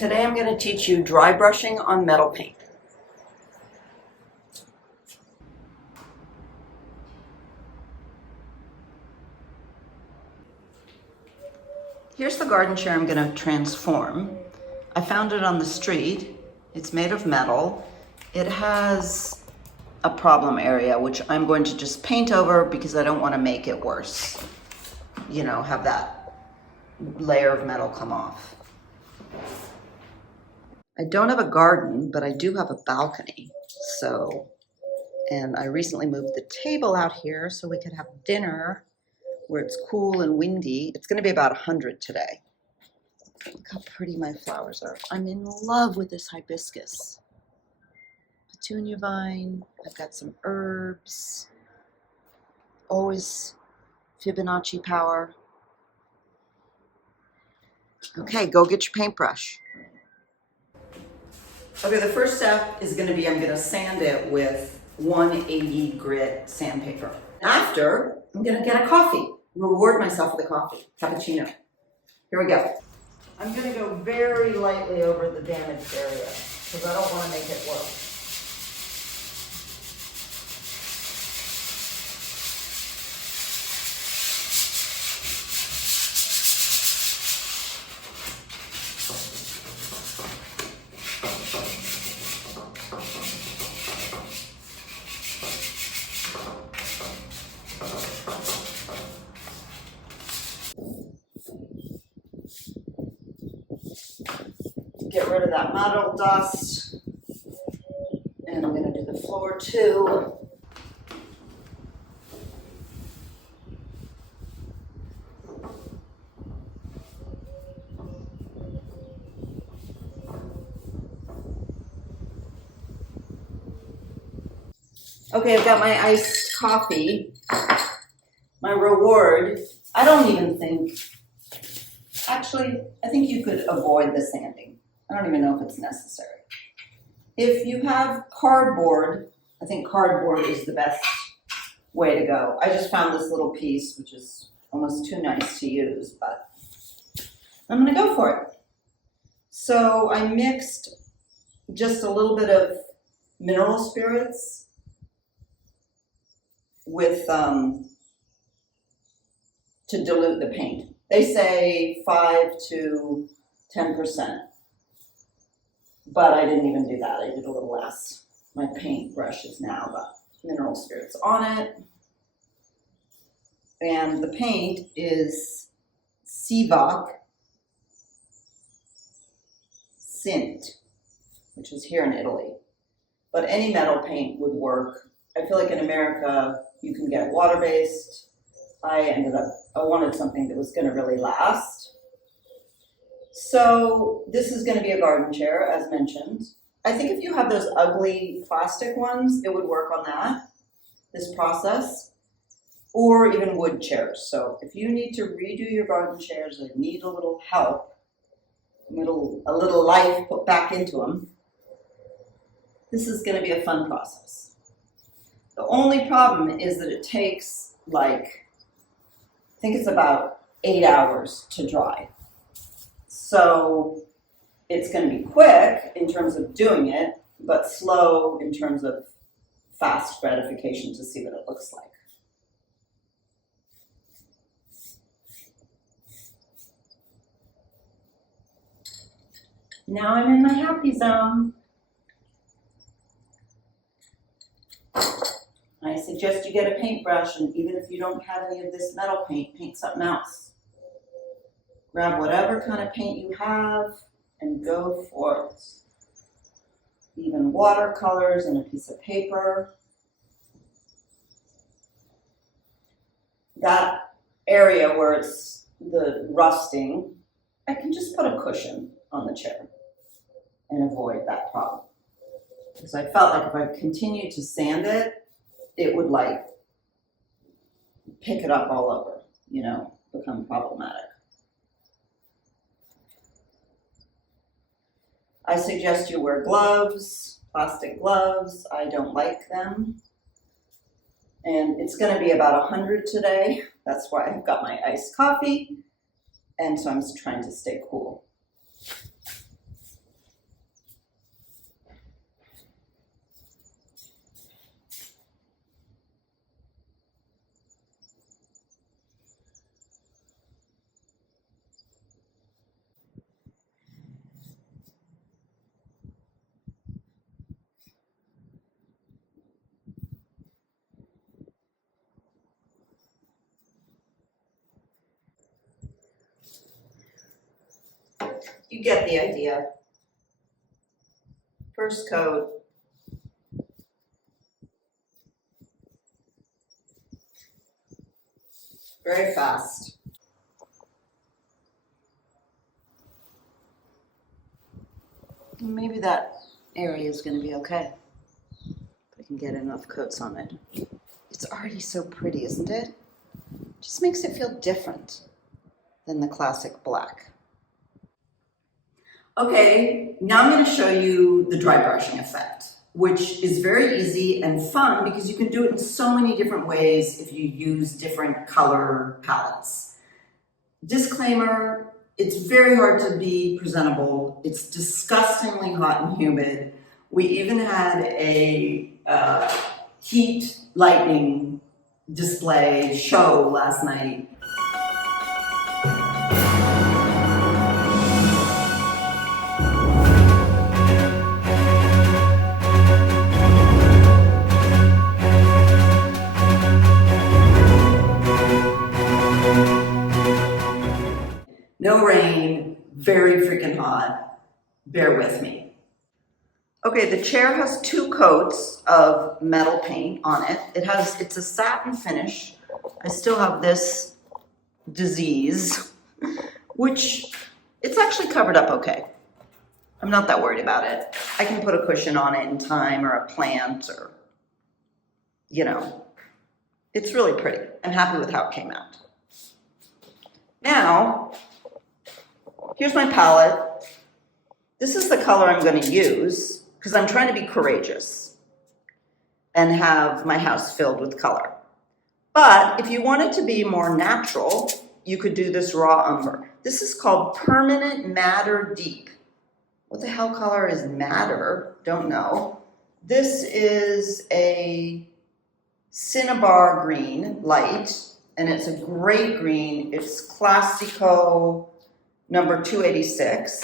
Today I'm going to teach you dry brushing on metal paint. Here's the garden chair I'm going to transform. I found it on the street. It's made of metal. It has a problem area, which I'm going to just paint over because I don't want to make it worse. You know, have that layer of metal come off. I don't have a garden, but I do have a balcony. And I recently moved the table out here so we could have dinner where it's cool and windy. It's gonna be about 100 today. Look how pretty my flowers are. I'm in love with this hibiscus. Petunia vine, I've got some herbs. Always Fibonacci power. Okay, go get your paintbrush. Okay, the first step is gonna be I'm gonna sand it with 180 grit sandpaper. After, I'm gonna get a coffee. Reward myself with a coffee, cappuccino. Here we go. I'm gonna go very lightly over the damaged area because I don't wanna make it worse. Get rid of that metal dust. And I'm gonna do the floor too. Okay, I've got my iced coffee. My reward, I don't even think, actually, I think you could avoid the sanding. I don't even know if it's necessary. If you have cardboard, I think cardboard is the best way to go. I just found this little piece, which is almost too nice to use, but I'm gonna go for it. So I mixed just a little bit of mineral spirits with, to dilute the paint. They say 5 to 10%. But I didn't even do that. I did a little less. My paintbrush is now got mineral spirits on it. And the paint is Sivak Sint, which is here in Italy. But any metal paint would work. I feel like in America, you can get water-based. I wanted something that was gonna really last. So this is going to be a garden chair, as mentioned. I think if you have those ugly plastic ones, it would work on that, this process, or even wood chairs. So if you need to redo your garden chairs that need a little help, a little life put back into them, this is going to be a fun process. The only problem is that it takes I think it's about 8 hours to dry. So it's going to be quick in terms of doing it, but slow in terms of fast gratification to see what it looks like. Now I'm in my happy zone. I suggest you get a paintbrush, and even if you don't have any of this metal paint, paint something else. Grab whatever kind of paint you have and go for it. Even watercolors and a piece of paper. That area where it's the rusting, I can just put a cushion on the chair and avoid that problem. Because I felt like if I continued to sand it, it would pick it up all over, become problematic. I suggest you wear gloves, plastic gloves. I don't like them. And it's going to be about 100 today. That's why I've got my iced coffee. And so I'm just trying to stay cool. You get the idea. First coat. Very fast. Maybe that area is going to be okay. If I can get enough coats on it. It's already so pretty, isn't it? Just makes it feel different than the classic black. Okay, now I'm going to show you the dry brushing effect, which is very easy and fun because you can do it in so many different ways if you use different color palettes. Disclaimer, it's very hard to be presentable. It's disgustingly hot and humid. We even had a heat lightning display show last night. No rain, very freaking hot. Bear with me. Okay, the chair has 2 coats of metal paint on it. It's a satin finish. I still have this disease, which it's actually covered up okay. I'm not that worried about it. I can put a cushion on it in time or a plant or, you know, it's really pretty. I'm happy with how it came out. Now, here's my palette. This is the color I'm going to use because I'm trying to be courageous and have my house filled with color. But if you want it to be more natural, you could do this raw umber. This is called Permanent Madder Deep. What the hell color is madder? Don't know. This is a Cinnabar green light, and it's a great green. It's Classico number 286.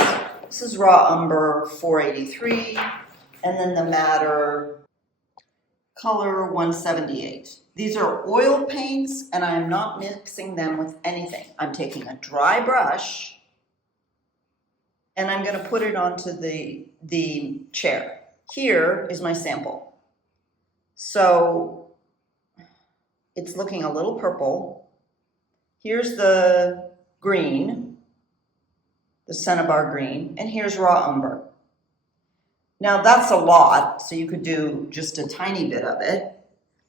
This is raw umber 483, and then the madder color 178. These are oil paints, and I am not mixing them with anything. I'm taking a dry brush, and I'm going to put it onto the chair. Here is my sample. So it's looking a little purple. Here's the green, the Cinnabar green, and here's raw umber. Now that's a lot, so you could do just a tiny bit of it.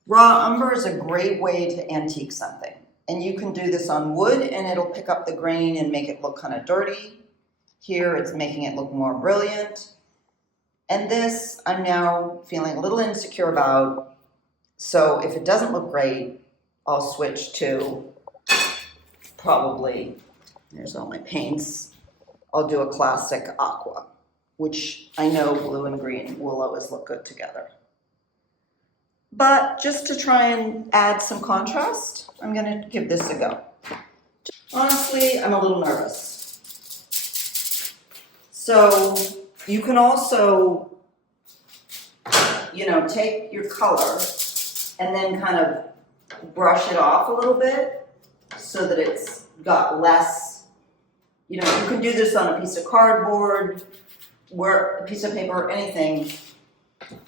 Raw umber is a great way to antique something. And you can do this on wood and it'll pick up the grain and make it look kind of dirty. Here it's making it look more brilliant. And this I'm now feeling a little insecure about. So if it doesn't look great, I'll switch to probably, there's all my paints. I'll do a classic aqua, which I know blue and green will always look good together. But just to try and add some contrast, I'm going to give this a go. Honestly, I'm a little nervous. So you can also, take your color and then kind of brush it off a little bit so that it's got less, you can do this on a piece of cardboard, a piece of paper, anything,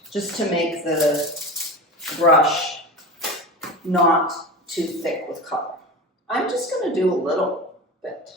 just to make the brush not too thick with color. I'm just going to do a little bit.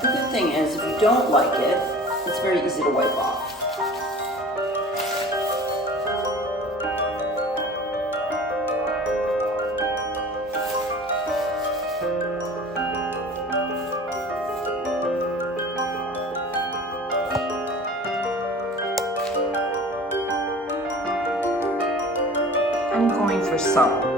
The good thing is, if you don't like it, it's very easy to wipe off. I'm going for some.